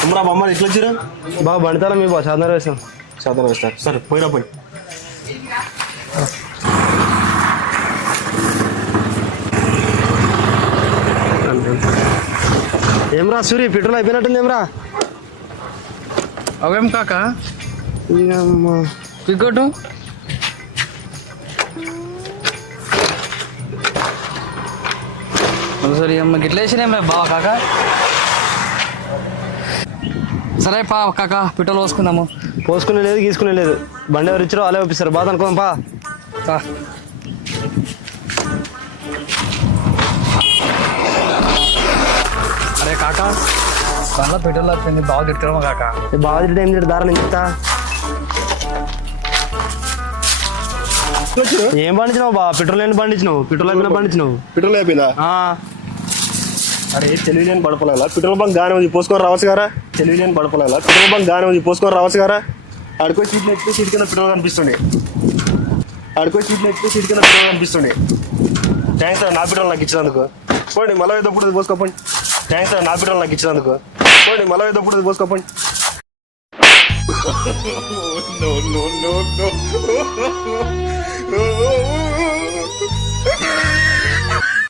తమ్ముడా బామ్మ ఎట్లా వచ్చారు? బాగా బండితారా మీ బాగా సాధన వేసాం. సాధన వేస్తారు సరే పోయినా పోయి. ఏమ్రా సూరి పెట్రోల్ అయిపోయినట్టుంది ఏమ్రా? అవేం కాక ఇంకోటు సరే అమ్మ గిట్ల వేసినాం బావ కాక. సరే పా కాక పెట్రోల్ పోసుకుందాము. పోసుకునే లేదు గీసుకునే లేదు, బండి ఎవరు ఇచ్చారో అలా ఒప్పిస్తారు. బాధ అనుకోదాం పా. అరే కాక దాంట్లో పెట్రోల్ వచ్చింది బాగా తిడతామా కాక. బాగా తింటే ఏం తింటే దారా నేను చెప్తా. ఏం పండించినావు బా? పెట్రోల్ ఏంటి పండించినావు? పెట్రోల్ అయిపోయినా పండించినావు. పెట్రోల్ అయిపోయిందా? అరే తెలివిలేని పడపలేలా పెట్రోల్ బంక్ గానే ఉంది పోసుకొని రావచ్చు గారా. తెలివిలేని పడపలేలా పెట్రోల్ బంక్ గానే ఉంది పోసుకొని రావచ్చు గారా. ఆడుకో సీట్లు ఎక్కితే సీట్ కింద పెట్రోల్ కనిపిస్తుంది. ఆడుకో సీట్లు ఎక్కితే సీట్ కింద పెట్రోల్ కనిపిస్తుంది. థ్యాంక్స్ సార్ నా పెట్రోల్ నాకు ఇచ్చినందుకు. పోండి మళ్ళీ ఏదప్పుడు పోసుకోపోండి. థ్యాంక్స్ సార్ నా పెట్రోల్ నాకు ఇచ్చినందుకు. పోండి మళ్ళీ ఏదప్పుడు పోసుకోపోండి. No, no, no, no.